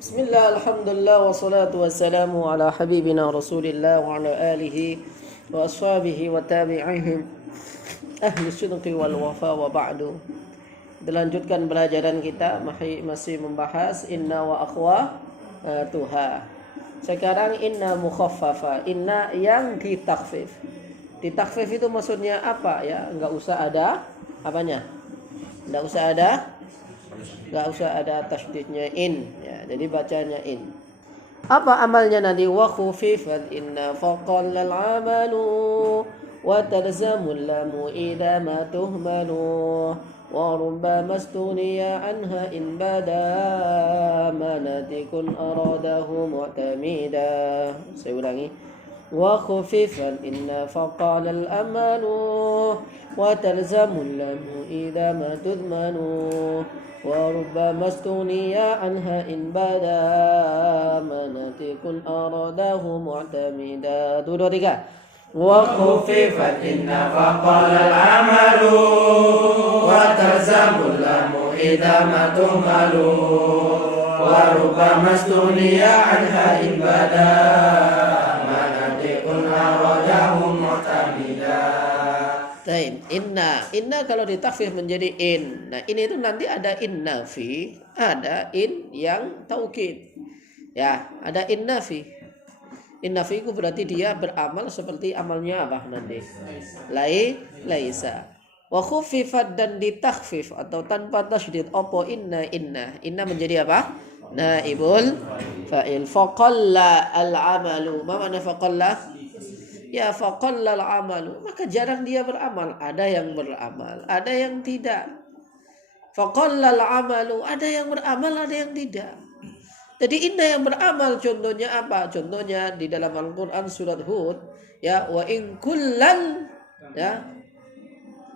Bismillah, alhamdulillah, wassalatu wassalamu ala habibina rasulillah wa ala alihi wa ashabihi wa tabi'ihim ahli sidqi wal wafa wa ba'du. Dilanjutkan pelajaran kita masih membahas inna wa akhwatuha. Sekarang inna mukhaffafa, inna yang ditakhfif. Ditakhfif itu maksudnya apa ya? Enggak usah ada apanya? Enggak usah ada tasydidnya in ya. Jadi bacanya in. Apa amalnya nanti? Wa khufifat inna faqallal amalu wa talzamul lamu idza ma tuhmalu wa rubbama stuniya anha in bada manatikun aradahu mu'tamida. Saya ulangi. Wa khufifat inna faqallal amalu wa talzamul lamu idza ma tudmanu وربما استغني عنها إن بدا مناطق أراده معتمدا. 2, 3. وخففت إن فقل العمل وتلزم اللام إذا ما تهمل وربما استغني عنها إن بدا مناطق أراده معتمدا. Inna kalau ditakhfif menjadi in. Nah, ini itu nanti ada inna fi, ada in yang taukid. Ya, ada inna fi. Inna fi itu berarti dia beramal seperti amalnya apa nanti? Laisa. Wa khuffifat dan ditakhfif atau tanpa tasydid opo inna. Inna menjadi apa? Naibul fa'il. Faqalla al-amalu. Ma makna faqalla? Ya faqallal amalu, maka jarang dia beramal. Ada yang beramal, ada yang tidak. Faqallal amalu, ada yang beramal, ada yang tidak. Jadi inna yang beramal contohnya apa? Contohnya di dalam Al-Qur'an surat Hud, ya wa in kullal, ya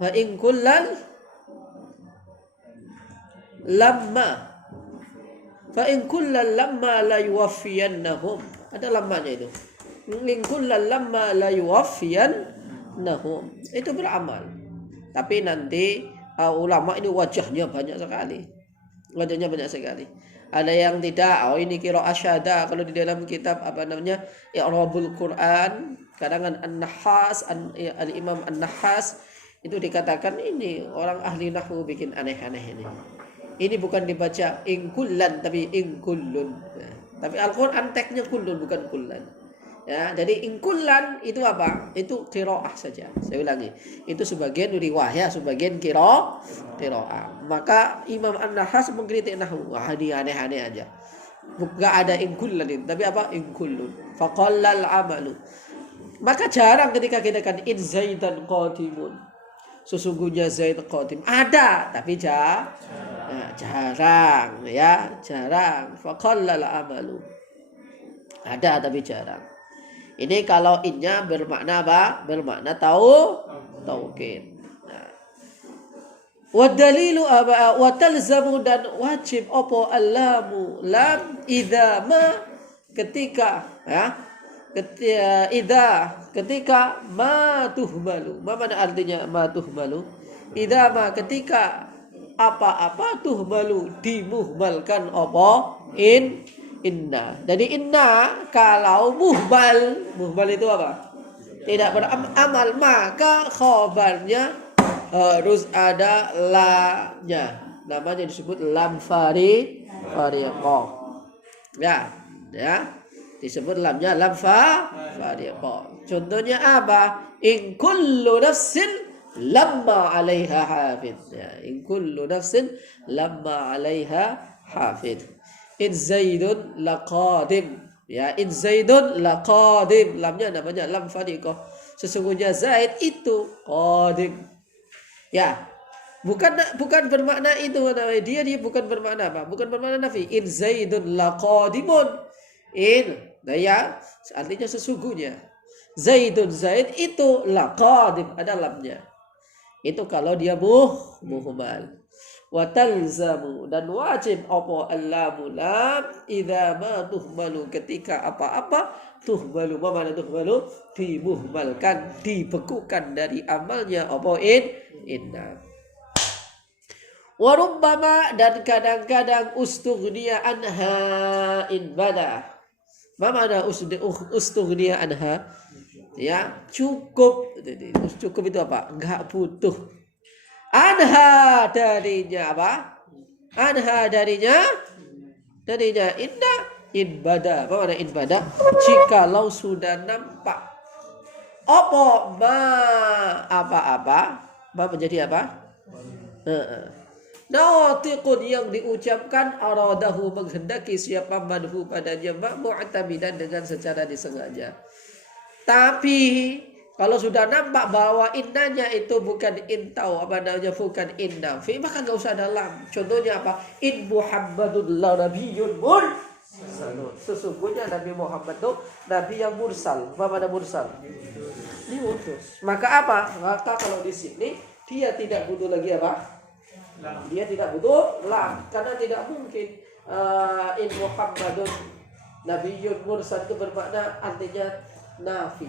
wa in kullal lamma fa in kullal lamma la yuwaffiyannahum. Ada lammanya itu. Lingkullal lamma la yuwaffiyannahum. Itu beramal. Tapi nanti ulama ini wajahnya banyak sekali. Ada yang tidak. Oh ini qiraah syadha. Kalau di dalam kitab apa namanya? I'rabul Quran karangan An-Nahas, Al-Imam An-Nahas itu dikatakan ini orang ahli nahwu bikin aneh-aneh ini. Ini bukan dibaca ingkullan tapi ingkullun. Nah, tapi Al-Quran teksnya kullun bukan kullan. Ya, jadi ingkullan itu apa? Itu qiraah saja. Saya ulangi. Itu sebagian riwayah, sebagian qiraah. Maka Imam An-Nahas mengkritik nahwu. Wah, dia aneh-aneh aja. Enggak ada ingkullan itu, tapi apa? Ingkullun. Faqallal amalu. Maka jarang ketika kita kan in zaidan qadimun. Sesungguhnya Zaid qadim. Ada, tapi jarang ya, jarang. Faqallal amalu. Ada tapi jarang. Ini kalau innya bermakna apa? Bermakna taukid. Nah. Wa dalilu aba wa talzamu dan wajib opo allamu lam idza ma ketika ya. Ketika ma tuhmalu. Ma mana artinya ma tuhmalu? Idza ma ketika apa-apa tuhmalu dimuhmalkan opo inna. Jadi inna kalau muhbal itu apa? Tidak beramal, maka khobarnya harus ada la-nya. Namanya disebut lam fariqah. Ya. Disebut lamnya lam fariqah. Contohnya apa? In kullu nafsin lamma 'alaiha hafidh. Ya, in kullu nafsin lamma 'alaiha hafidh. In Zaidun laqadim. Ya, in Zaidun laqadim. Lamnya namanya lam fariqah. Sesungguhnya Zaid itu qadim. Ya. Bukan bermakna itu namanya. Dia bukan bermakna apa? Bukan bermakna nafi. In Zaidun laqadimun. Nah ya, artinya sesungguhnya. Zaid itu laqadim, ada lamnya. Itu kalau dia muhmal. Wa talzamu dan wajib apa allamu lam idza ma tuhmalu ketika apa-apa tuhmalu. Mana tuhmalu? Dimuhmalkan, dibekukan dari amalnya apa inna. Warubbama dan kadang-kadang ustughniya anha in bada. Apa makna ustughniya anha? Ya, cukup. Cukup itu apa? Enggak butuh. Anha darinya apa? Anha darinya inna in bada. Apa makna in bada? Jikalau sudah nampak apa apa-apa, menjadi apa? Nautiqun yang diucapkan aradahu menghendaki siapa manhu padanya mu'tamidan dengan secara disengaja. Tapi kalau sudah nampak bahwa innanya itu bukan intau, bukan inna fi, maka enggak usah ada lam. Contohnya apa? In Muhammadun la nabiyyun mursalun. Sesungguhnya Nabi Muhammad itu nabi yang mursal. Apa makna mursal? Diutus. Maka apa? Maka kalau di sini dia tidak butuh lagi apa? Dia tidak butuh lam, karena tidak mungkin in Muhammadun nabiyyun mursal itu bermakna artinya nafi.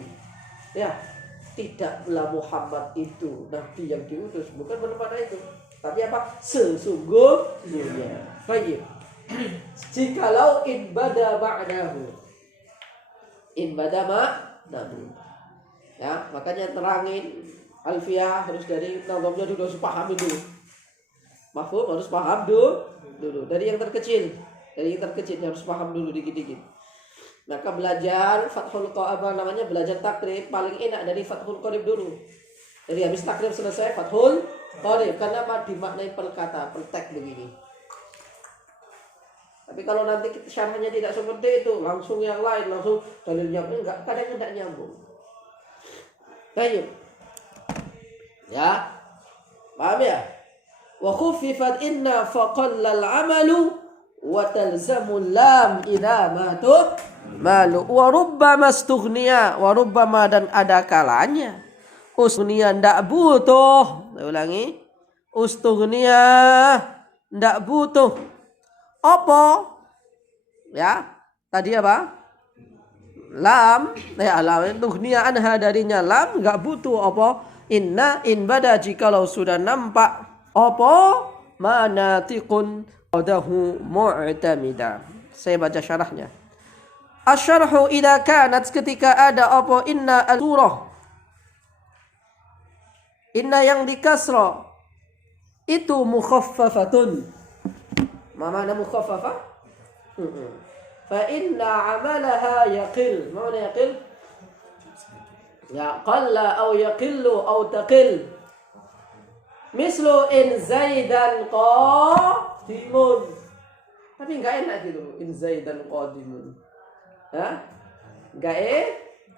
Ya, tidaklah Muhammad itu nabi yang diutus, bukan bermakna itu. Tapi apa? Sesungguhnya. Baik. Jikalau in bada ma'nahu. In bada ma'nahu. Ya, makanya terangin alfiah harus dari nazamnya sudah sepahami dulu. Mafhum harus paham dulu. Dari yang terkecil harus paham dulu dikit-dikit. Maka belajar fathul qarib belajar takrib paling enak dari fathul qarib dulu. Jadi habis takrib selesai fathul qarib, karena dimaknai per kata, per teks begini. Tapi kalau nanti syarahnya tidak seperti itu, langsung yang lain, langsung dalilnya enggak, kadang tidak nyambung. Baik. Ya. Paham ya? Wa khuffifat inna faqallal amalu wa talzamul lam idza matu malu wa rubbama istughniya wa rubbama dan ada kalanya ustughniya ndak butuh. Saya ulangi, ustughniya ndak butuh apa ya tadi apa? Lam ya lam tughniya anha darinya lam enggak butuh apa? Inna in bada jikalau sudah nampak apa manatiqun qadahu mu'tamida. Saya baca syarahnya. Asyarhu idza kanat ketika ada apa inna al-surah. Inna yang dikasra itu mukhaffafatun. Ma makna mukhaffafah? Fa inna amalaha yaqil. Ma makna yaqil? Ya qalla aw yaqillu aw taqil. Mislu in zaidan qadimun. Tapi enggak enak gitu, in zaidan qadimun. Hah? Enggak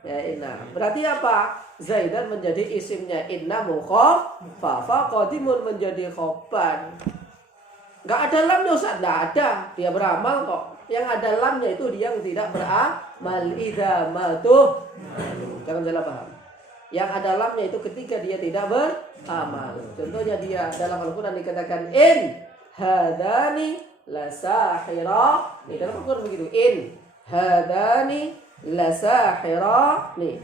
ya enak. Berarti apa? Zaidan menjadi isimnya inna mukhaffafa, qadimun menjadi khoban. Enggak ada lamnya Ustaz, enggak ada. Dia beramal kok. Yang ada lamnya itu dia yang tidak beramal. Idza matu. Jangan salah paham. Yang ada lamnya itu ketika dia tidak beramal. Contohnya dia dalam Al-Quran dikatakan in hadani lasahira. Ini dalam Al-Quran begitu. In hadani lasahira. Nih.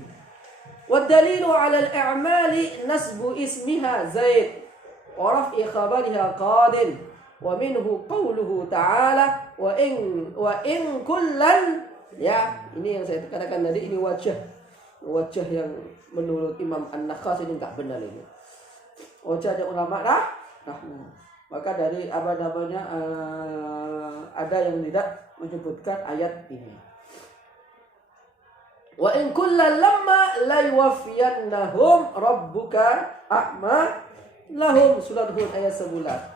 Wadalilu ala al-i'mali nasbu ismiha Zaid. Wa raf'i khabariha Qadin. Wa minhu qawluhu ta'ala wa in kullan. Ya, ini yang saya katakan tadi, ini wajah yang menurut Imam An-Nakhas ini enggak benar ini. Wajahnya ulama maka dari ada yang tidak menyebutkan ayat ini. Wa in kullal lamma la yuwaffiyannahum rabbuka lahum surat Hud ayat 11.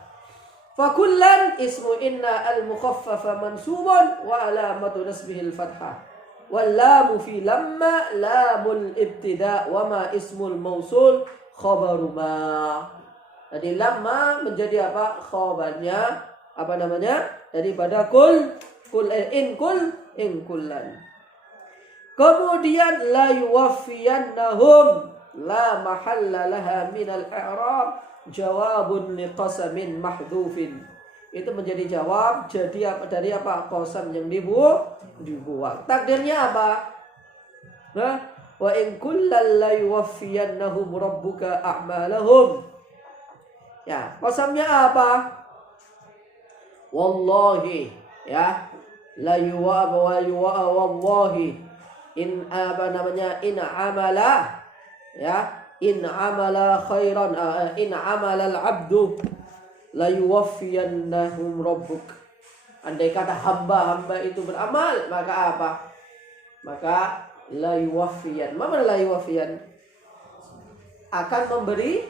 Fa kullan ismu inna al-mukhaffafa mansubun wa alamatu nasbihi al-fathah. Wallamu fi lamma lamul ibtida wa ma ismul mausul khabaru ma. Jadi lamma menjadi apa? Khabarnya apa namanya? Daripada in kullan. Kemudian la yuwaffiyannahum la mahalla laha min al-i'rab jawabun liqasamin mahdhufin. Itu menjadi jawab jadi apa dari apa? Qasam yang dibuang. Takdirnya apa? Wa in kullal la yuwaffiyannahum rabbuka a'malahum. Ya, qasamnya apa? wallahi, ya, la yuwa wallahi, in amala, ya, in amala khairan, in amala al-abdu la yuwaffiyannahum rabbuk. Andai kata hamba itu beramal, maka apa? Maka la yuwaffiyan. Mana la yuwaffiyan? Akan memberi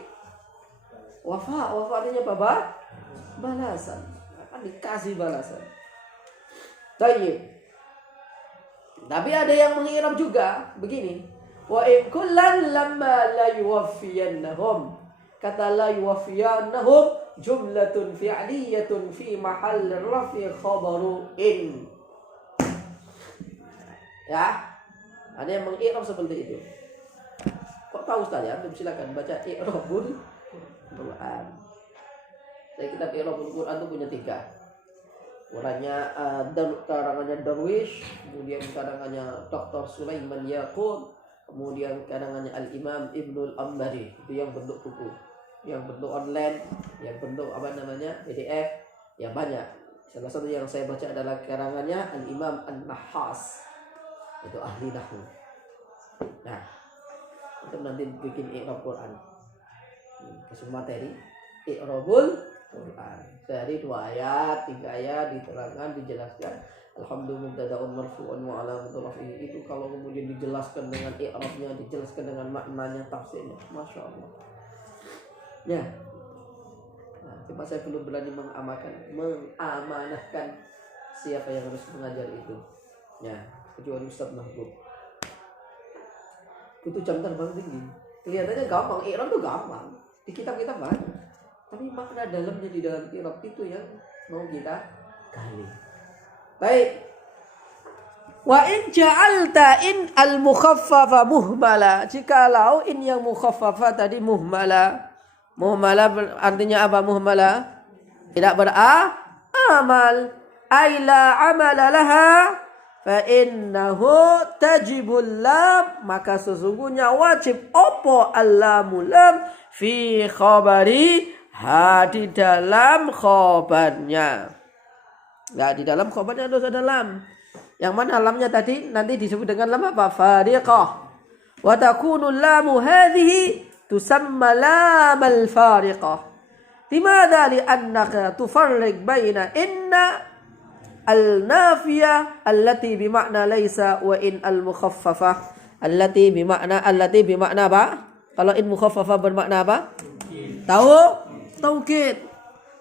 wafa artinya apa? Balasan. Akan dikasih balasan. Baik. Tapi ada yang mengiram juga begini. Wa in kullan lamma la yuwaffiyannahum. Kata la yuwaffiyannahum jumlatun fi'liyatun fi mahall rafi khabaru in. Ya. Ada yang mengiram seperti itu. Kok tahu Ustaz ya? Silakan baca I'rabul Quran. Saya kitab I'rabul Quran itu punya 3. Karangannya Darwish, kemudian karangannya Dr. Sulaiman Yaqub, kemudian karangannya Al-Imam Ibnul Ambari. Itu yang bentuk buku, yang bentuk online, yang bentuk PDF, ya banyak. Salah satu yang saya baca adalah karangannya Al-Imam An-Nahas. Itu ahli nahwu. Nah, itu nanti bikin i'rab Quran. Kasih materi i'rabul Quran. Dari 2 ayat, 3 ayat diterangkan, dijelaskan. Alhamdulillah mubtada'un marfu'un wa alamatul raf'i. Itu kalau kemudian dijelaskan dengan i'rabnya, dijelaskan dengan maknanya, tafsirnya, Masya Allah. Ya. Nah, cuma saya belum berani mengamanahkan siapa yang harus mengajar itu. Ya, kecuali Ustaz Mahbub. Itu jam terbang tinggi. Kelihatannya gampang, i'rab itu gampang. Di kitab-kitab banyak. Tapi makna dalamnya di dalam i'rab itu yang mau kita gali. Baik. Wa in ja'alta in al-mukhaffafa muhmala. Jikalau in yang mukhaffafa tadi muhmala. Muhmala artinya apa muhmala? Tidak beramal. Ay la amala laha. Fa innahu tajibul lam, maka sesungguhnya wajib opo al-lamu lam fi khabari, di dalam khabarnya. Nah, di dalam khabarnya harus ada lam. Yang mana lamnya tadi nanti disebut dengan lam apa? Fariqah. Wa takunu lamu hadhihi tusamma lam al-fariqah. Limadha li'annaka tufarriq baina inna al-nafiyah allati bimakna laisa wa in al-mukhaffafah allati bimakna apa? Kalau in mukhaffafah bermakna apa? Tahu? Taukid.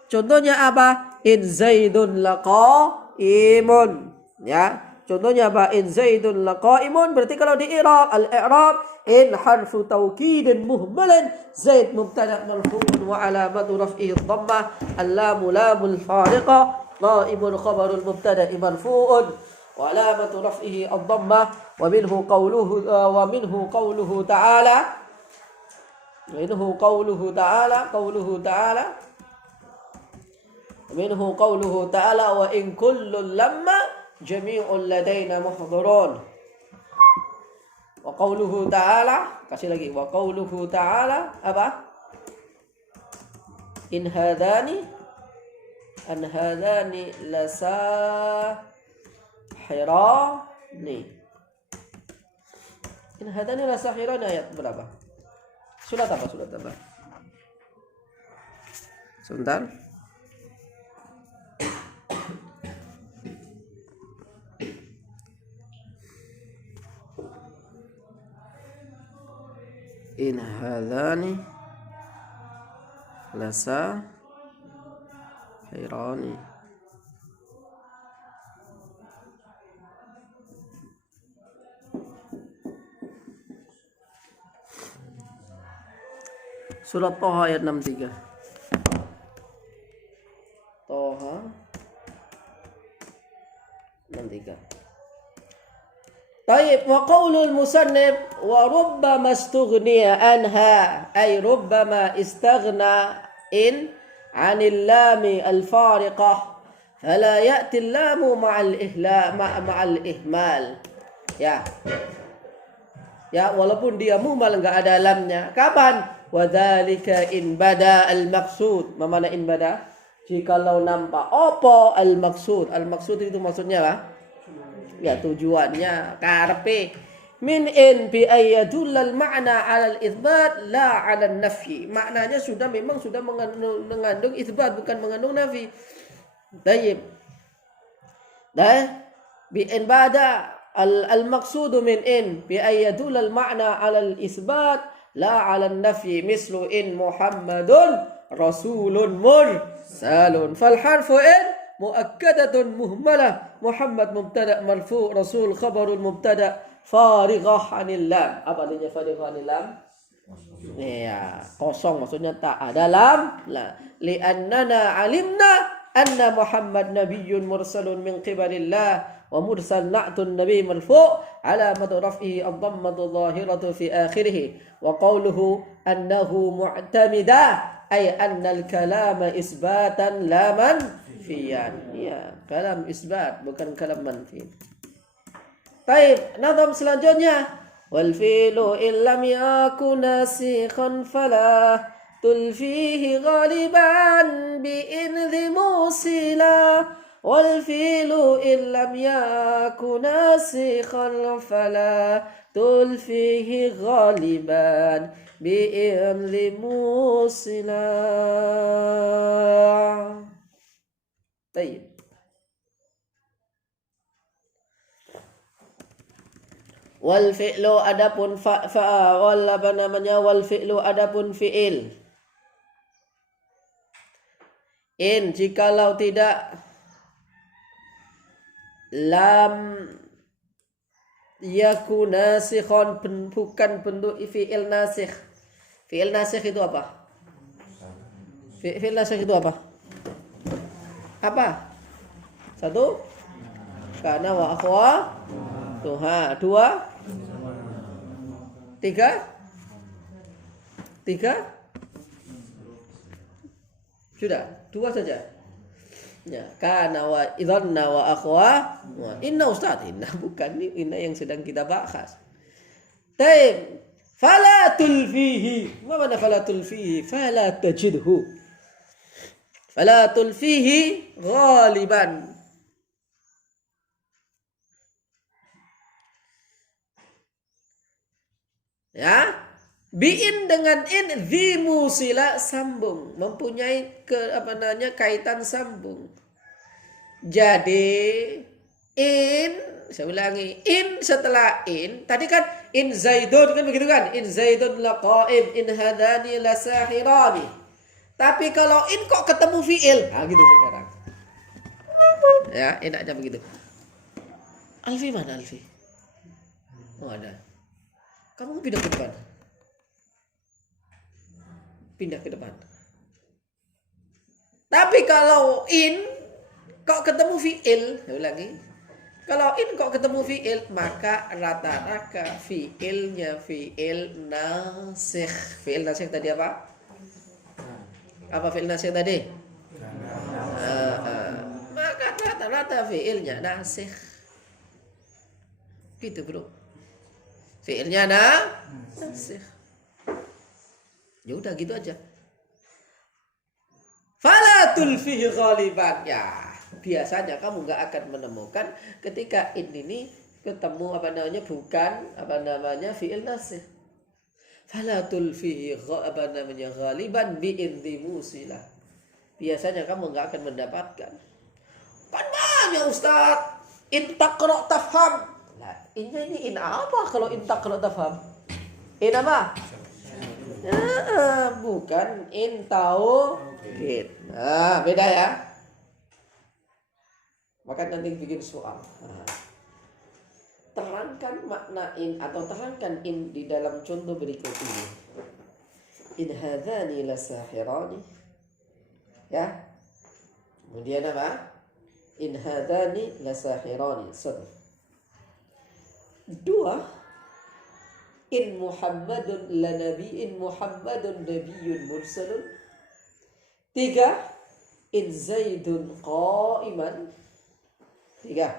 Contohnya apa? In zaidun laqaimun. Ya. Contohnya apa? In zaidun laqaimun. Berarti kalau di i'rab, al-i'rab in harfu taukidin muhmalan, zaid mubtada' marfu'un wa alamatu raf'ihi dhammah, al-lamu lamul fariqah, qaimun khabarul mubtada' marfu'un wa alamatu raf'ihi ad-dhammah, wa minhu qawluhu ta'ala wa in kullun lamma jami'un ladaina muhdharun. Wa qawluhu ta'ala, kasih lagi, wa qawluhu ta'ala apa? In hadani lasahirani. In hadani lasahirani ayat berapa? Surat apa? Sebentar. In hadani lasahirani. Surat Toha ayat 63. Toha 63. Taib, wa qaulul musannif wa rubbama istughniya anha, ay rubbama istaghna in 'anil lami al-fariqah fala ya'ti al-lamu ma'al ihmal. Ya, walaupun dia muhmal enggak ada lamnya. Kapan? Wa dzalika in bada al-maqsud. Mana in bada? Jikalau nampak apa al-maksud. Al-maksud itu maksudnya apa? Ya tujuannya karepe min in bi ayadullal ma'na 'ala al-itsbat la 'ala an-nafyi. Maknanya memang sudah mengandung itsbat bukan mengandung nafi. Baik. Dah bi in bada al-maqsud min in bi ayadullal ma'na 'ala al-itsbat la 'ala an-nafyi mislu in Muhammadun rasulun mursalun fal harfu in مؤكدة مهملة محمد مبتدأ مرفوع رسول خبر المبتدأ فارغة عن اللام. Apa artinya فارغة عن اللام? Ya, kosong maksudnya tak ada lam. La. Li'annana alimna anna Muhammad nabiyyun mursalun min qibalillah wa mursal na'tun nabiy marfu' alamat raf'ihi ad-dhammatu dhahiratu fi akhirih wa qawluhu annahu mu'tamida ay anna al-kalama isbatan la manfiyan. Ya, kalam isbat bukan kalam manfi. Baik, nazam selanjutnya wal fi'lu illam yakun nasikhan fala tulfihi ghaliban bi idhi musila wal fi'lu illam yakun nasikhan fala tulfihi ghaliban bi idhi musila. Baik. Wal fi'lu adapun wal apa namanya wal fi'lu adapun fi'il. In jikalau tidak lam yakun nasikhon bukan bentuk fi'il nasikh. Fi'il nasikh itu apa? Fi'il nasikh itu apa? Apa? Satu. Kana wa akhwa. Tuha. Dua. Tiga. Sudah. Dua saja. Ya. Kana wa idhanna wa akhwa. Inna ustaz. Inna bukan ini. Inna yang sedang kita bahas. Taib. Fala tulfihi. Apa makna fala tulfihi? Fala tajidhu. Fala tulfihi ghaliban. Ya, bi'in dengan in dhimusila sambung, mempunyai kaitan sambung. Jadi in, saya ulangi, in setelah in, tadi kan in zaidun kan begitu kan? In zaidun laqaim, in hadani lasahirani. Tapi kalau in kok ketemu fi'il, nah gitu sekarang. Ya, enaknya begitu. Alfi mana Alfi? Oh ada. Kamu pindah ke depan. Pindah ke depan. Tapi kalau in kok ketemu fi'il, saya ulangi. Kalau in kok ketemu fi'il, maka rata-rata fi'ilnya fi'il nasikh. Fi'il nasikh tadi apa? Apa fi'il nasikh tadi? Maka rata-rata fi'ilnya nasikh. Gitu bro. Fi'ilnya nasikh. Ya udah gitu aja. Fala tulfihi ghaliban. Ya, biasanya kamu nggak akan menemukan ketika ini ketemu bukan fi'il nasikh. Fala tulfihi ghaliban bi idhi musilah. Biasanya kamu nggak akan mendapatkan. Kan banyak Ustaz. In taqra tafham. Nah, ini in apa kalau in taqra tafham? In apa? Bukan in tauhid. Nah, beda ya. Maka nanti bikin soal. Terangkan makna in atau terangkan in di dalam contoh berikut ini. In hadzani lasahirani. Ya. Kemudian apa? In hadzani lasahirani. Dua. In Muhammadun nabiyyun mursalun. Tiga. In Zaidun qa'iman. Tiga.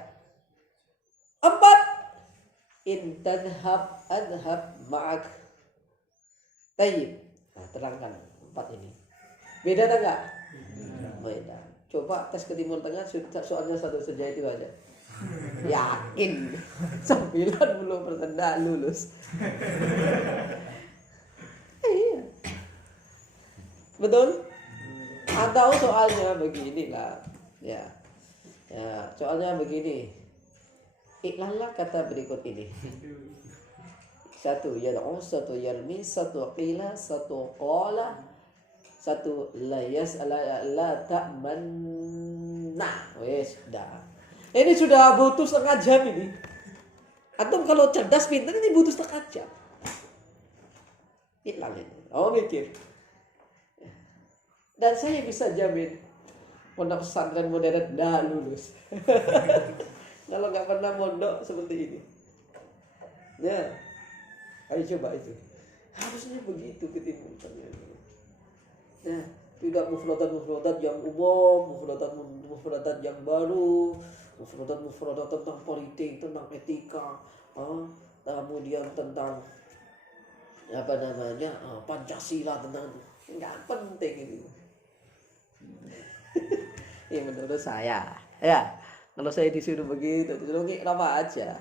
Empat. In tadhhab adhhab ma'ak. Tayyib. Nah, terangkan empat ini. Beda tak enggak? Medan. Coba tes ke Timur Tengah soalnya satu saja itu aja. Yakin 90% tidak lulus. Iya. Betul? Atau soalnya beginilah. Ya. Ya, soalnya begini. Iklalah kata berikut ini. Satu yad'u, satu yarmi, satu qila, satu qala, satu la ta'manna. Wes dah. Ini sudah butuh setengah jam ini. Antum kalau cerdas pintar ini butuh setengah jam. Iklal ini. Oh mikir. Dan saya bisa jamin pondok pesantren modern dah lulus. Kalau nggak pernah mondok seperti ini. Ya. Ayo coba itu. Harusnya begitu ketimpangannya. Nah, tidak mufradat yang umum, mufradat yang baru, mufradat tentang politik, tentang etika, kemudian tentang Pancasila, tentang nggak penting itu. Ini menurut saya, ya. Kalau saya disuruh begitu, disuruh apa aja,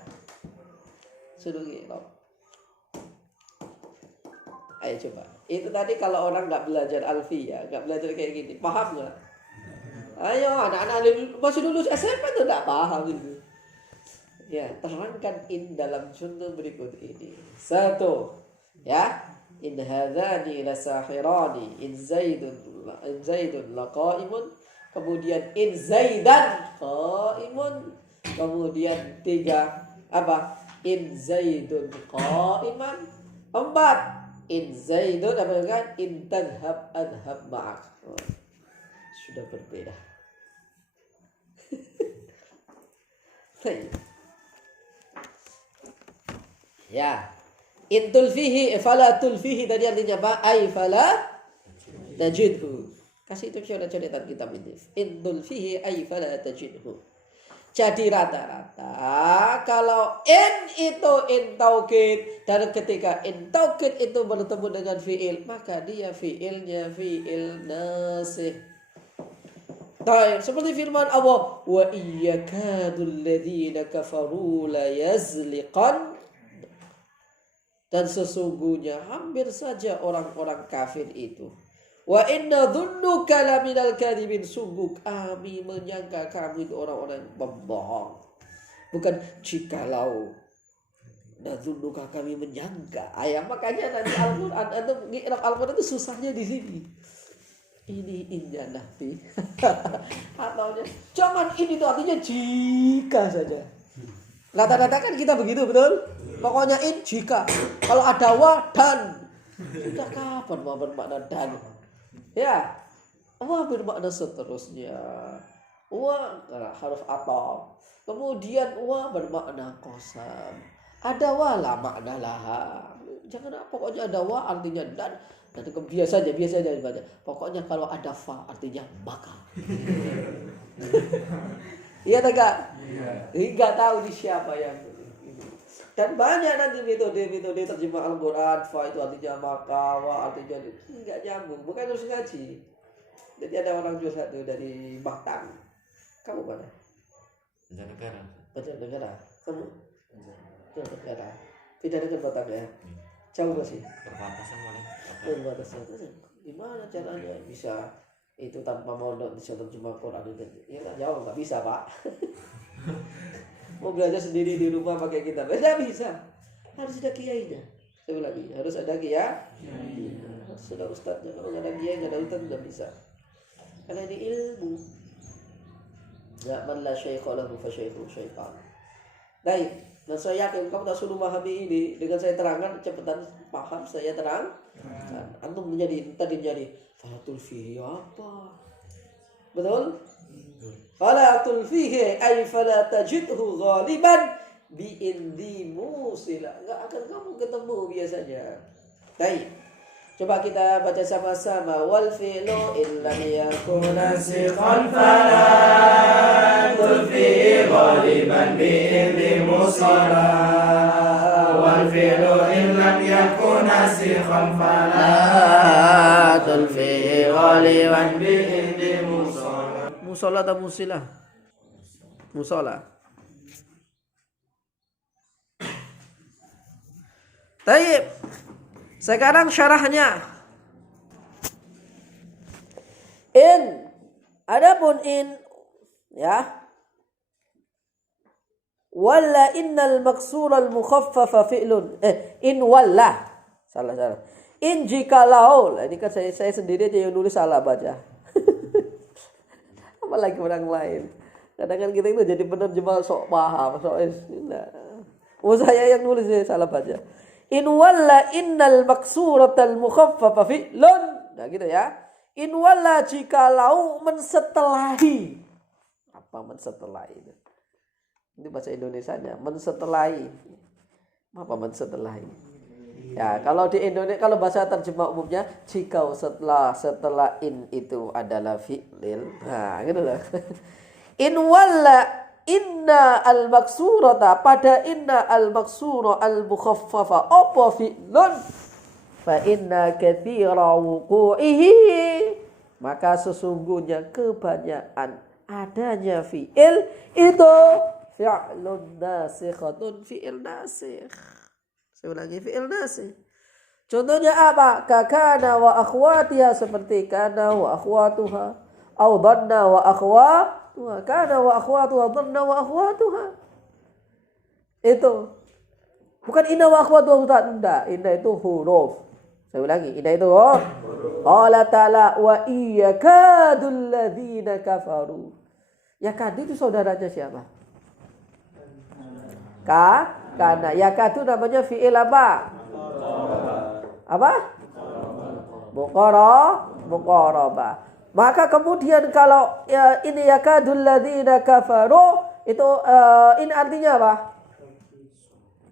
suruh apa. Ayo coba. Itu tadi kalau orang nggak belajar alfiyah, nggak belajar kayak gini, paham nggak? Ayo anak-anak masih lulus SMP tuh nggak paham itu. Ya, terangkan dalam contoh berikut ini. Satu, ya, in hadzani lasahirani, in zaidun laqaimun, kemudian in zaidan qaimun, kemudian 3 apa? In zaidun qaiman. 4, in zaidun apa kan? In tadhhab adhab ma'ak. Sudah berbeda. Ya. In tulfihi fala tulfihi tadi artinya apa? Ai fala tajidhu. Kasih itu coret-coretan kitab ini. In tulfihi ai fala tajidhu. Jadi rata-rata kalau in itu in taukid, dan ketika in taukid itu bertemu dengan fiil, maka dia fiilnya fiil nasih. Baik, seperti firman Allah, wa iyyakadul ladzina kafaru la yazliqan, dan sesungguhnya hampir saja orang-orang kafir itu. Wa inna dhunnuka laminal kadhibin, sungguh kami menyangka kami itu orang-orang pembohong. Bukan jikalau. Dhunnuka kami menyangka. Makanya nanti Al-Qur'an Al-Qur'an itu susahnya di sini. Ini inja nafi. Atau cuman ini tuh artinya jika saja. Rata-rata kan kita begitu, betul? Pokoknya in jika. Kalau ada wa dan. Sudah kapan mau bermakna dan? Ya, wa bermakna seterusnya. Wa harus atau. Kemudian wa bermakna qasam. Ada wa la makna laha. Jangan pokoknya ada wa artinya dan biasa aja dibaca. Pokoknya kalau ada fa artinya maka. Iya tak Kak? Iya. Enggak tahu di siapa yang ini. Dan banyak nanti metode terjemah Al-Qur'an, fa itu artinya maka, wa artinya enggak nyambung, bukan harus ngaji. Jadi ada orang jual satu dari Batam. Kamu mana? Banjarnegara. Banjarnegara. Kamu? Banjarnegara. Tidak dekat Batam ya? Jauh sih. Perbatasan mana? Perbatasan. Gimana caranya bisa itu tanpa mondok bisa terjemah Quran itu? Ya nggak jauh, nggak bisa Pak. Mau belajar sendiri di rumah pakai kitab, tidak bisa. Harus ada kiainya. Saya lagi, harus ada kiai. Harus ada ustadznya. Kalau nggak ada kiai, nggak ada ustadz, nggak bisa. Karena ini ilmu. Ya man la syaikha lahu fa syaikhu syaitan. Baik, dan saya yakin kamu tak suruh memahami ini dengan saya terangkan, cepetan paham saya terang. Antum menjadi falatul fihi apa? Betul? Falatul fihi ay fala tajidhu ghaliban bi indi musila. Enggak akan kamu ketemu biasanya. Baik. Coba kita baca sama-sama. Wal fi'lu illam yakun nasikhan falatul fihi ghaliban bi indi musila. Wal fi'lu illam yakun nasikhan falatul fihi ghaliban bi indi musila. Musola atau musilah? Musola. Taib. Sekarang syarahnya. Adapun ya. Walla innal maksur al mukhaffafa fi'lun. In walla. Salah. In jikalau. Ini kan saya sendiri aja yang nulis salah baca. Apalagi orang lain. Kadang-kadang kita itu jadi penerjemah sok paham, sok saya yang nulis saya salah baca. In walla innal maksuratal mukhaffafa fi'lun. Nah gitu ya. In walla jikalau mensetelahi. Apa mensetelahi itu? Ini bahasa Indonesianya, mensetelahi. Apa mensetelahi? Ya, kalau di Indonesia, kalau bahasa terjemah umumnya, jika setelah in itu adalah fi'lil. Nah, gitu loh. In walla inna al-maksurata, pada inna al-maksura al-mukhaffafa apa fi'lun? Fa inna katsira wuqu'ihi, maka sesungguhnya kebanyakan adanya fi'il itu fi'lun nasikhatun, fi'il nasikh. Saya ulangi, fi'il nasikh. Contohnya apa? Kakana wa akhwatiha, seperti kana wa akhwatuha, au dhanna wa akhwatuha, kana wa akhwatuha, dhanna wa akhwatuha. Itu bukan inna wa akhwatuha, enggak. Inna itu huruf. Saya ulangi, inna itu huruf. Allah Ta'ala wa iyakadul ladzina kafaru. Yakadu itu saudaranya siapa? Karena yakadu namanya fi'il apa? Apa? Muqarabah. Maka kemudian kalau ya, ini yakadul ladzina kafaru itu ini artinya apa?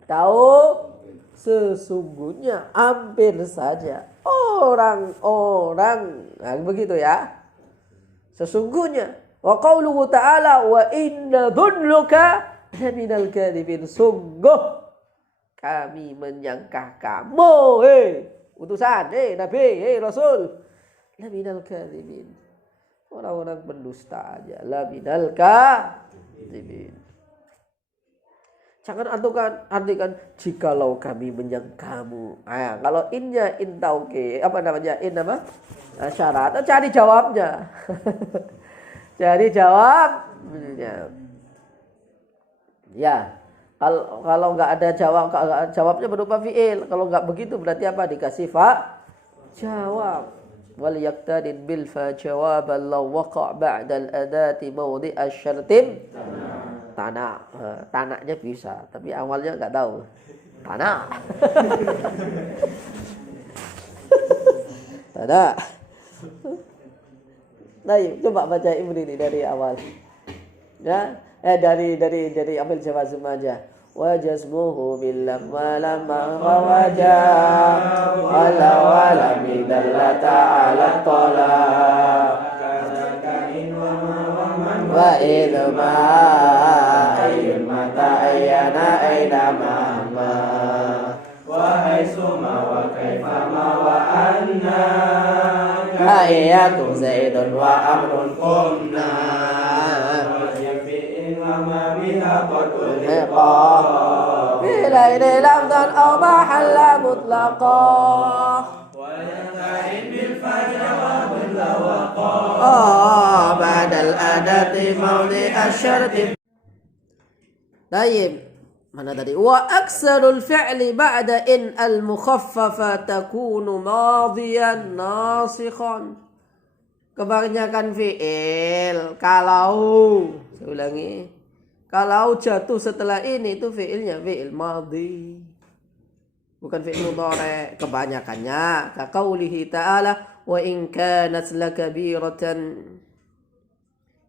Tahu sesungguhnya, hampir saja orang-orang. Nah, begitu ya. Sesungguhnya. Wa qauluhu ta'ala wa inna dhunnuka minal kadhibin, sungguh kami menyangka kamu utusan nabi rasul minal kadhibin, orang-orang pendusta aja, minal kadhibin. Jangan artikan jikalau kami menyangkamu. Nah, kalau innya in tauke, apa namanya? In apa? Syarat. Cari jawabnya. Cari jawabnya. Ya. Kalau enggak ada jawabnya berupa fi'il. Kalau enggak begitu berarti apa? Dikasih jawab. Wal yaqtadin bil fa jawaban law waqa' ba'da al adati mawdi' asy-syartim. Tanaknya bisa, tapi awalnya enggak tahu. Tanak. Nah, coba baca ini dari awal. Ya, dari ambil jawazum aja. Wa jazmuhu bil lamma wajah wala bidallata ala talaq wa idma ayun mata ayana aina mama wa haitsuma wa kaifama wa anna ayatu zaidun wa amrun kunna wa yafi'in wa ma biha qad ulhiqa bilaili lafdan aw mahalla mutlaqa wa yanta'in bil fajr wa bil lawaqa ba'dal adati mawdi asyarti. Tayyib. Mana tadi? Wa aksarul fi'li ba'da in al-mukhaffafa takunu madiyan nasikhan. Kebanyakan fi'il kalau, saya ulangi, kalau jatuh setelah ini itu fi'ilnya fi'il madhi, bukan fi'il mudhari. Kebanyakannya kaqaulihi ta'ala wa in kanat lakabiratan,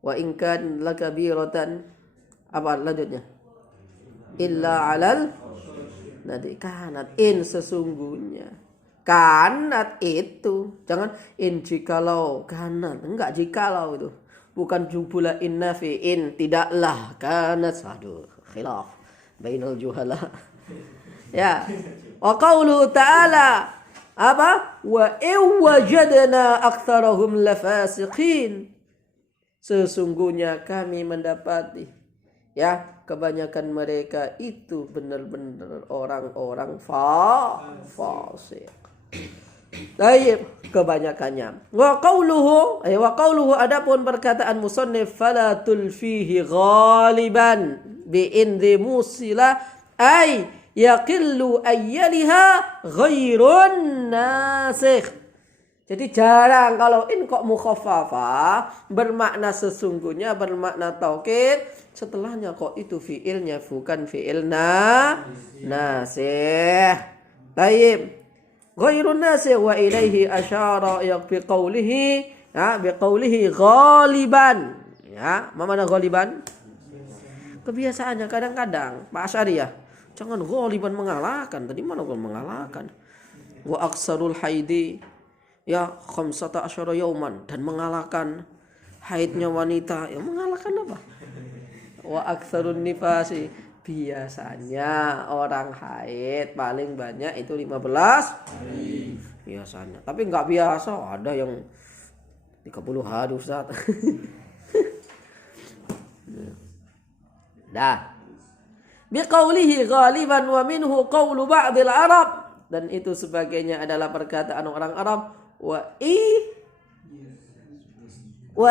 wa in kan lakabiratan, apa lanjutnya? Illa alal, nanti kanat, in sesungguhnya, kanat itu jangan in jikalau, kanat enggak jikalau itu bukan jubula inna fi in, tidaklah kanat. Aduh, khilaf bainal juhala. Ya, wa qauluhu ta'ala apa? Wa in wajadna aktsarahum lafasiqin, Sesungguhnya kami mendapati ya kebanyakan mereka itu benar-benar orang-orang fasik. Baik, kebanyakannya. Wa qawluhu adapun perkataan musannif fala tulfihi ghaliban bi indri musila ay yaqillu ayyaliha ghairun nasikh. Jadi jarang kalau in kok mukhaffafah bermakna sesungguhnya, bermakna taukid, setelahnya kok itu fiilnya bukan fiil nasikh. Baik. Ghairun nasikh wa ilaihi asyara biqaulihi biqaulihi ghaliban. Ya, apa makna ghaliban? Kebiasaannya kadang-kadang Pak Asy'ari ya, jangan ghaliban mengalahkan. Tadi mana gua mengalahkan? Wa aksarul haidi ya 15 yauman, dan mengalahkan haidnya wanita. Ya mengalahkan apa? Wa aktsarun nifasi, biasanya orang haid paling banyak itu 15 hari biasanya. Tapi enggak biasa, ada yang 30 hari Ustaz. Dah. Biqaulihi ghaliban wa minhu qaulu ba'dil Arab, dan itu sebagainya adalah perkataan orang Arab. Wa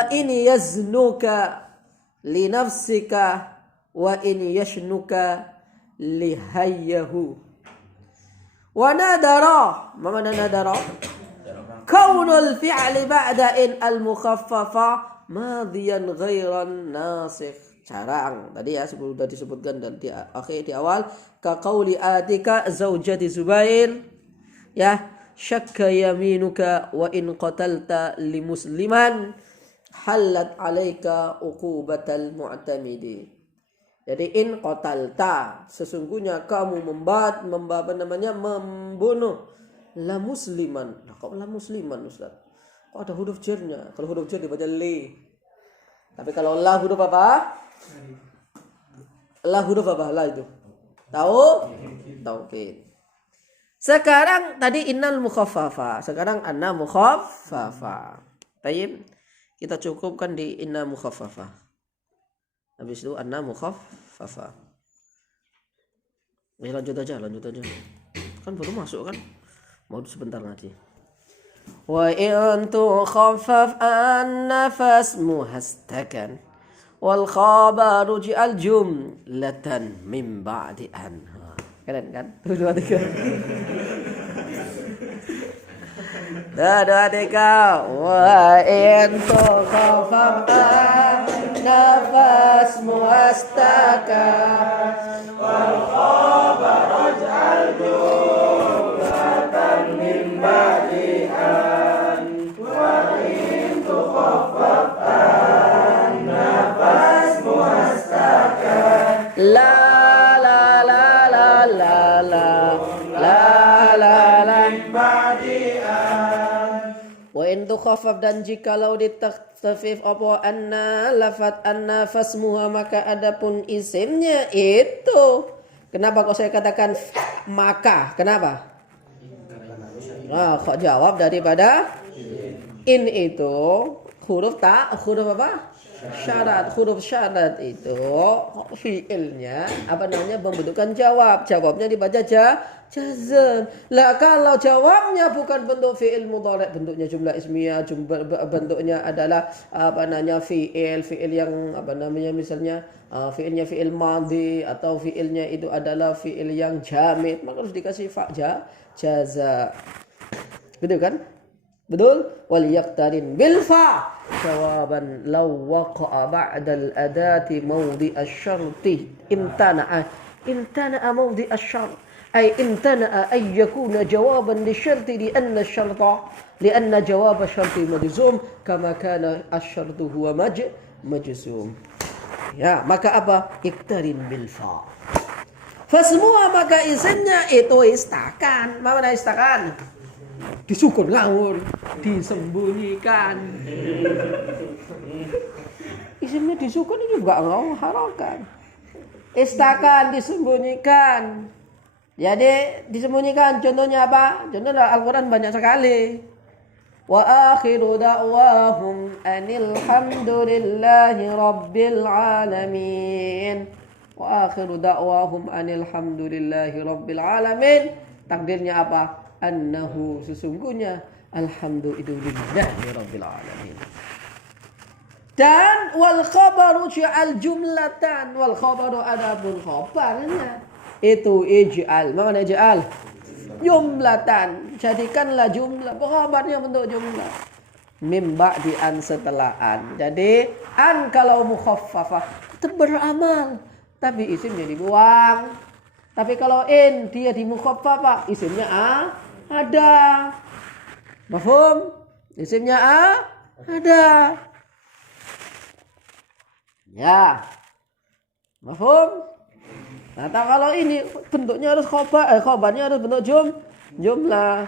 in yaznuka li nafsika wa in yashnuka li hayyahu. Wa nadara, mana nadara? Kaunul fi'li ba'da in al-mukhaffafa madiyan ghairan nasikh. Jarang tadi ya, sudah disebutkan dan di awal ka qauli atika zaujati Zubair ya, syakka yaminuka wa in qatalta li musliman halat alaika uqubatal mu'tamidi. Jadi in qatalta, sesungguhnya kamu membunuh la musliman. Nah, kok la musliman Ustaz? Kok ada huruf jernya? Kalau huruf jer dibaca li. Tapi kalau la huruf apa? La huruf apa? La itu tahu? Taukid. Sekarang tadi innal mukhaffafa, sekarang anna mukhaffafa. Baik, kita cukupkan di inna mukhaffafa. Habis itu anna mukhaffafa. Lanjut aja. Kan baru masuk kan? Mau sebentar nanti. Wa in tukhaffaf an-nafas muhastakan wal khabaru ji'al jumlatan min ba'di anha. Keren kan? 2 3. 2 3. Wa in tukhaffaf an-nafas muhastakan wal khabaru ji'al jumlatan min ba'di an wa in tukhaffaf an-nafas muhastakan la wa in tukhaffaf, dan jikalau ditakhfif apa anna lafat an-nafas muha, maka adapun isimnya itu. Kenapa kok saya katakan maka? Kenapa? Nah, kok jawab daripada in itu huruf apa? Syarat. Huruf syarat itu fiilnya membentukkan jawab. Jawabnya dibaca jazm. Lah kalau jawabnya bukan bentuk fiil mudhari', bentuknya jumlah ismiyah, bentuknya adalah fiil yang misalnya fiilnya fiil madhi atau fiilnya itu adalah fiil yang jamid, maka harus dikasih jaza. Betul kan? Betul? Wal yaqtarin bil fa jawaban law waqa'a ba'da al adati mawdi asy-syarti imtana'a mawdi asy-syart ay imtana'a ay yakuna jawaban lisyarti li'anna asy-syarta li'anna jawab asy-syarti majzum kama kana asy-syartu huwa majzum. Ya, maka apa? Iqtarin bil fa. Fa semua maka isimnya itu istakan. Mana istakan? Disukun ngawur, disembunyikan. Isimnya disukun ini juga ngawur harokan. Istakan, disembunyikan. Jadi disembunyikan, contohnya apa? Contohnya Al-Quran banyak sekali. Wa akhiru da'wahum anil hamdulillahi rabbil alamin. Wa akhiru da'wahum anil hamdulillahi rabbil alamin. Takdirnya apa? Annahu, sesungguhnya alhamdulillahi rabbil alamin. Dan wal khabaru ja'al jumlatan. Wal khabaru adapun khabarnya itu ij'al. Mana ij'al? Jumlatan. Jadikanlah jumlah. Khabarnya bentuk jumlah. Mim ba'di an setelah an. Jadi an kalau mukhaffafah itu beramal, tapi isimnya dibuang. Tapi kalau in dia di mukhaffafah, isimnya ada. Mafhum? Isimnya ada. Ya. Mafhum? Nah, kalau ini bentuknya harus khabarnya harus bentuk jumlah.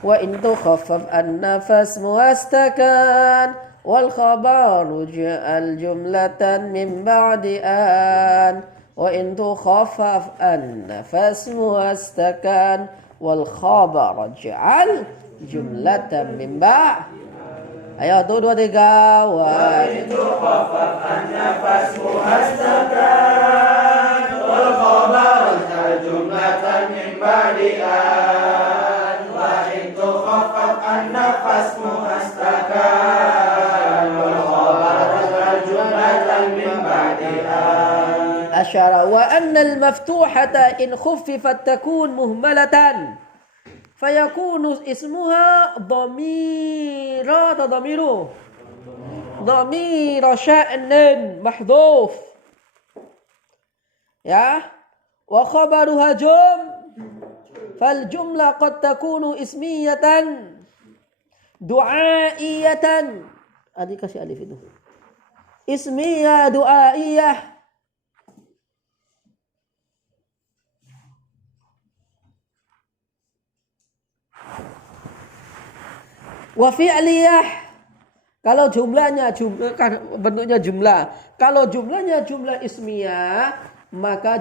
Wa in tukhaffaf an-nafas muwastakan wal khabaru ja'al jumlatan min ba'di an. Wa in tukhaffaf an-nafas muwastakan wal khabaru ja'al jumlatan min ba'di. Ayo, 1, 2, 3. Wa in tukhaffaf an-nafas muwastakan wal khabaru ja'al jumlatan min ba'di an. Wa in tukhaffaf an-nafas muwastakan wal khabaru ja'al jumlatan min ba'di an. أشار وأن المفتوحة إن خففت تكون مهملة فيكون اسمها ضمير شأن محذوف يا وخبرها فالجملة قد تكون اسمية دعائية هذه كسي ألف itu اسمية دعائية wa fi'liyah kalau jumlahnya bentuknya jumlah. Kalau jumlahnya jumlah ismiyah, maka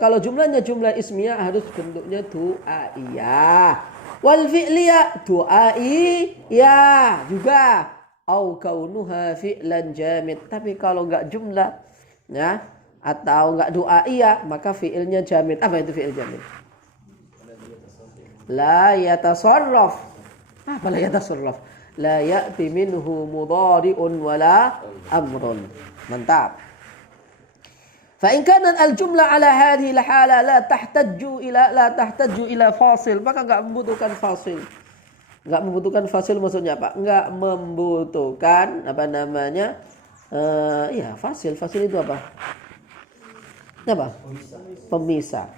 kalau jumlahnya jumlah ismiyah harus bentuknya du'aiyah. Wal fi'liyah du'aiyah juga. Au kaunuha fi'lan jamid. Tapi kalau enggak jumlah ya atau enggak du'aiyah, maka fi'ilnya jamid. Apa itu fi'il jamid? La yatasarraf. Apa la yatasarraf? La ya'ti minhu mudhari'un wala amrun. Mantap. Fa in kanat al-jumlah ala hadhihi al-hala la tahtaju ila fasil, maka enggak membutuhkan fasil. Enggak membutuhkan fasil maksudnya apa? Enggak membutuhkan apa namanya? Fasil. Fasil itu apa? Apa? Pemisah.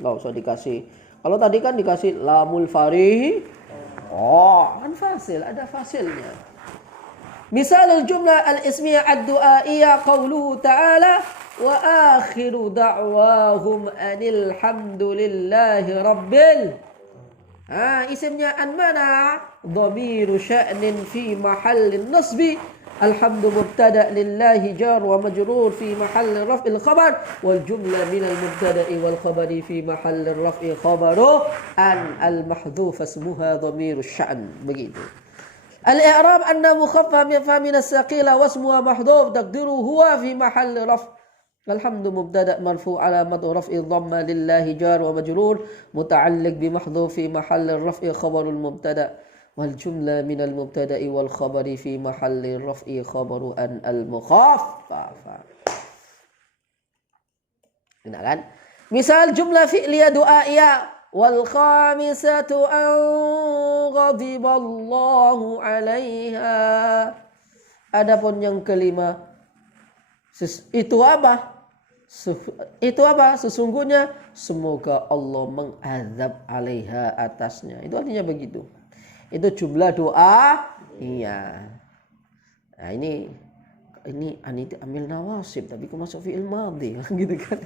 Enggak usah dikasih. Kalau tadi kan dikasih lamul farih. Kan fasil, ada fasilnya. Misal al-jumlah al-ismiyah ad-du'aiyah qawluhu ta'ala wa akhiru da'wahum anil hamdulillahi rabbil. Isimnya an mana? Dhamiru sya'nin fi mahallin nasbi. الحمد مبتدأ لله جار ومجرور في محل رفع الخبر والجملة من المبتدأ والخبر في محل الرفع خبر عن المحذوف اسمها ضمير الشأن. begitu. الإعراب أن مخفف من الثقيلة واسمها محذوف تقديره هو في محل رفع. الحمد مبتدأ مرفوع علامة رفع الضمة لله جار ومجرور متعلق بمحذوف في محل الرفع خبر المبتدأ والجملة من المبتدأ والخبر في محل الرفع خبر أن المخففة. Benar kan? Misal jumlah fi'liyah du'a'iyah wal khamisatu an ghadiballahu 'alaiha. Adapun yang kelima itu apa? Sesungguhnya semoga Allah mengadab 'alaiha atasnya. Itu artinya begitu. Itu jumlah doa. Iya. Nah ini amil nawasib tapi kok masuk fi'il madhi gitu kan.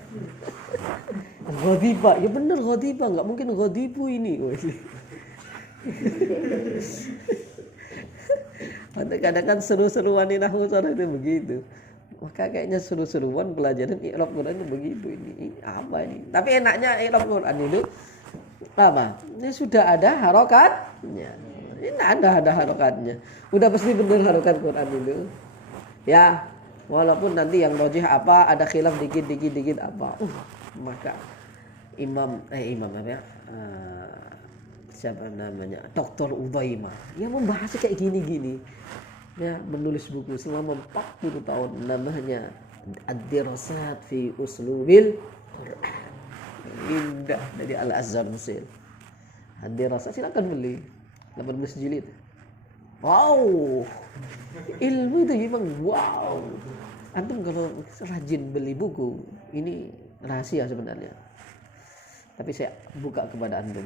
Ghadiba, ya benar ghadiba, enggak mungkin ghadibu ini. Kadang-kadang kan seru-seruan di nahwu itu begitu. Maka kayaknya seru-seruan pelajaran i'rab Quran itu begitu ini apa ini. Tapi enaknya i'rab Quran itu apa? Ini sudah ada harokatnya. Ini ada harokatnya. Udah pasti benar harokat Quran itu. Ya, walaupun nanti yang rojih apa, ada khilaf dikit apa. Maka imam apa ya? Siapa namanya? Dr. Udaimah yang membahas kayak gini-gini. Ya, menulis buku selama 40 tahun namanya Ad-Dirasat fi Uslubil Quran. Indah dari Al-Azhar Mesir. Ad-Dirasat silakan beli. 18 jilid. Wow. Ilmu itu memang wow. Antum kalau rajin beli buku, ini rahasia sebenarnya. Tapi saya buka kepada antum.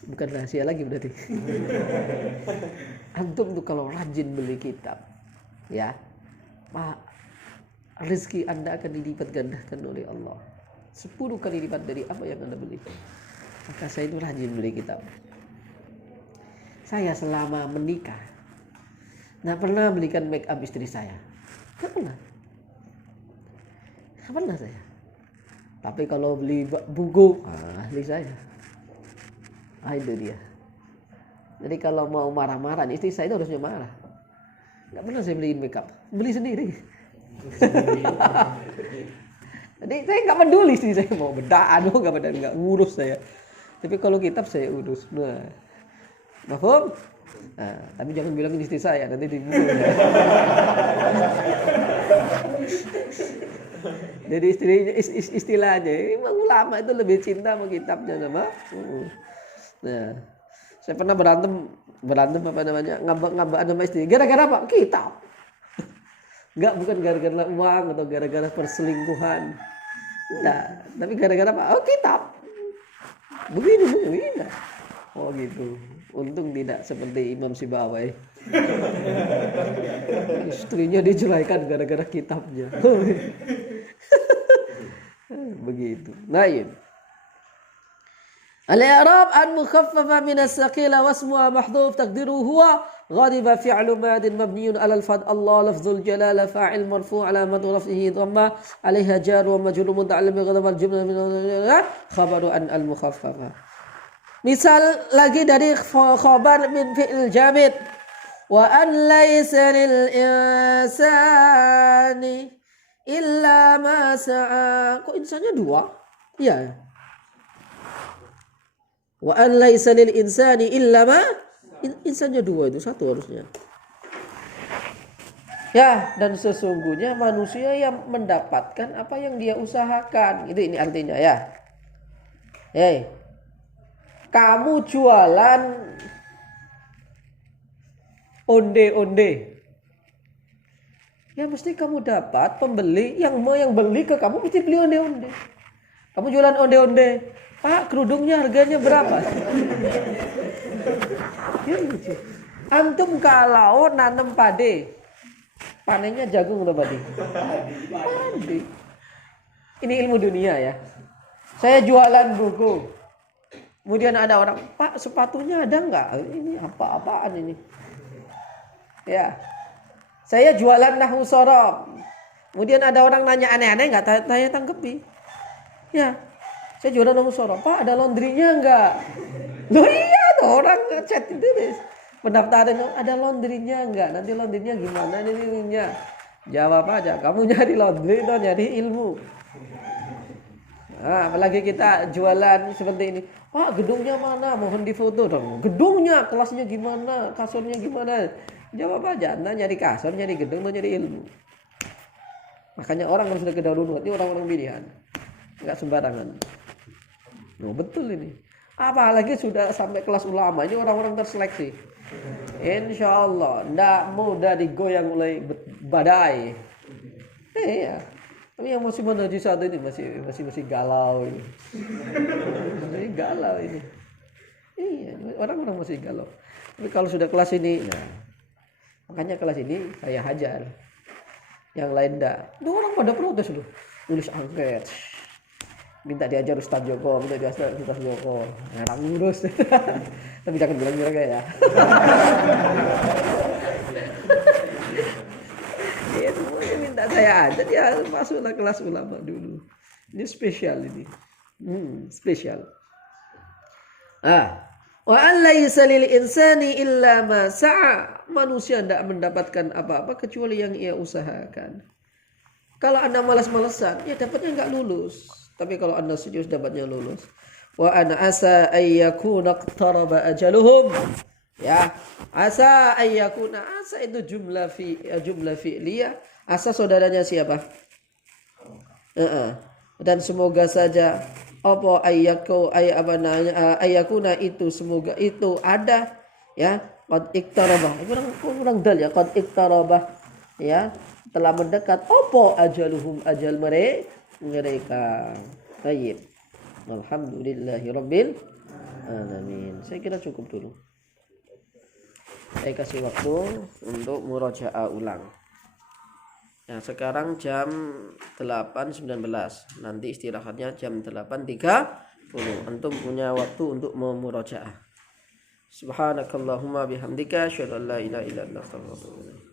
Bukan rahasia lagi berarti. Antum tuh kalau rajin beli kitab, ya, rezeki Anda akan dilipat gandakan oleh Allah 10 kali lipat dari apa yang Anda beli. Maka saya itu rajin beli kitab. Saya selama menikah nggak pernah belikan make up istri saya. Nggak pernah saya. Tapi kalau beli buku, ahli saya. Itu dia. Jadi kalau mau marah-marah, istri saya itu harusnya marah. Nggak pernah saya beliin make up, beli sendiri. Jadi saya nggak peduli istri saya mau bedaan, nggak ngurus saya. Tapi kalau kitab saya urus. Nah, mafhum? Tapi jangan bilang istri saya, nanti dibunuh. Jadi istilahnya, ulama itu lebih cinta sama kitabnya sama. Nah, saya pernah berantem apa namanya, ngambak sama istri. Gara-gara apa? Kitab. Enggak, bukan gara-gara uang atau gara-gara perselingkuhan. Enggak, tapi gara-gara apa? Oh, kitab. Begini. Oh gitu. Untung tidak seperti Imam Sibawai. Istrinya diceraikan gara-gara kitabnya. Begitu. Naib. Al-i'rab al-mukhaffafa min as-saqila wasmuha mahdhuf taqdiruhu huwa ghadiba fi'lu madin mabniun 'ala al-fath Allah lafzul jalala fa'il marfu' 'alamat raf'ihi dhamma 'alayha jar wa majrur muta'allim bi ghadab al-jumla min khabaru an al-mukhaffafa. Misal lagi dari khabar min fi'il jamid wa an laysa lil insani illa ma sa'a. Kok insannya dua? Iya. Wa an laysa lil insani illa ma, insannya dua, itu satu harusnya. Ya, dan sesungguhnya manusia yang mendapatkan apa yang dia usahakan. Ini artinya ya. Kamu jualan onde-onde. Ya mesti kamu dapat pembeli yang beli ke kamu mesti beli onde-onde. Kamu jualan onde-onde. Pak, kerudungnya harganya berapa? Ya, gitu. Antum kalau nanam padi, panennya jagung atau padi? Padi. Ini ilmu dunia ya. Saya jualan buku. Kemudian ada orang, Pak, sepatunya ada nggak? Ini apa-apaan ini? Ya. Saya jualan nahwu shorof. Kemudian ada orang nanya aneh-aneh, nggak saya tanggepi. Ya. Saya jualan nahwu shorof. Pak, ada laundrynya nggak? Loh iya tuh, orang chat itu pendaftaran, ada laundrynya nggak? Nanti laundrynya gimana ininya? Jawab aja, kamu nyari laundry atau nyari ilmu? Nah, apalagi kita jualan seperti ini. Pak, gedungnya mana? Mohon difoto dong. Gedungnya, kelasnya gimana? Kasurnya gimana? Jawab aja, Anda nyari kasur, nyari gedung, atau nyari ilmu. Makanya orang harus sudah kedaruratan, ini orang-orang pilihan. Enggak sembarangan. No, betul ini. Apalagi sudah sampai kelas ulama, ini orang-orang terseleksi. Insya Allah, tidak mudah digoyang oleh badai. Iya. Tapi yang masih menuju satu ini masih galau ini. Masih galau ini. Iya, orang-orang masih galau. Tapi kalau sudah kelas ini, nah, makanya kelas ini saya hajar. Yang lain enggak. Itu orang pada protes loh. Tulis angket. Minta diajar Ustaz Joko, minta diajar Ustaz Joko. Nah, ngurus. Tapi jangan bilang mereka ya. Dia semuanya minta saya aja, dia masuklah kelas ulama dulu. Ini spesial ini. Spesial. Wa an laisa lil insani illa ma sa'a. Manusia tidak mendapatkan apa-apa kecuali yang ia usahakan. Kalau Anda malas-malesan, ya dapatnya enggak lulus. Tapi kalau Anda serius dapatnya lulus. Wa ana asa ayyakuna iqtaraba ajaluhum. Ya, asa ayyakuna, asa itu jumlah fi'liyah. Asa saudaranya siapa? Dan semoga saja apa ayyakuna itu semoga itu ada, ya, qad iqtaraba. Kurang dal ya, qad iqtaraba, ya, telah mendekat apa ajaluhum, ajal mereka. Baik. Alhamdulillahirabbil alamin. Saya kira cukup dulu. Saya kasih waktu untuk murajaah ulang. Nah, sekarang jam 8.19. Nanti istirahatnya jam 8.30. Antum punya waktu untuk memurajaah. Subhanakallahumma bihamdika asyhadu an la ilaha illa anta astaghfiruka wa atubu ilaik.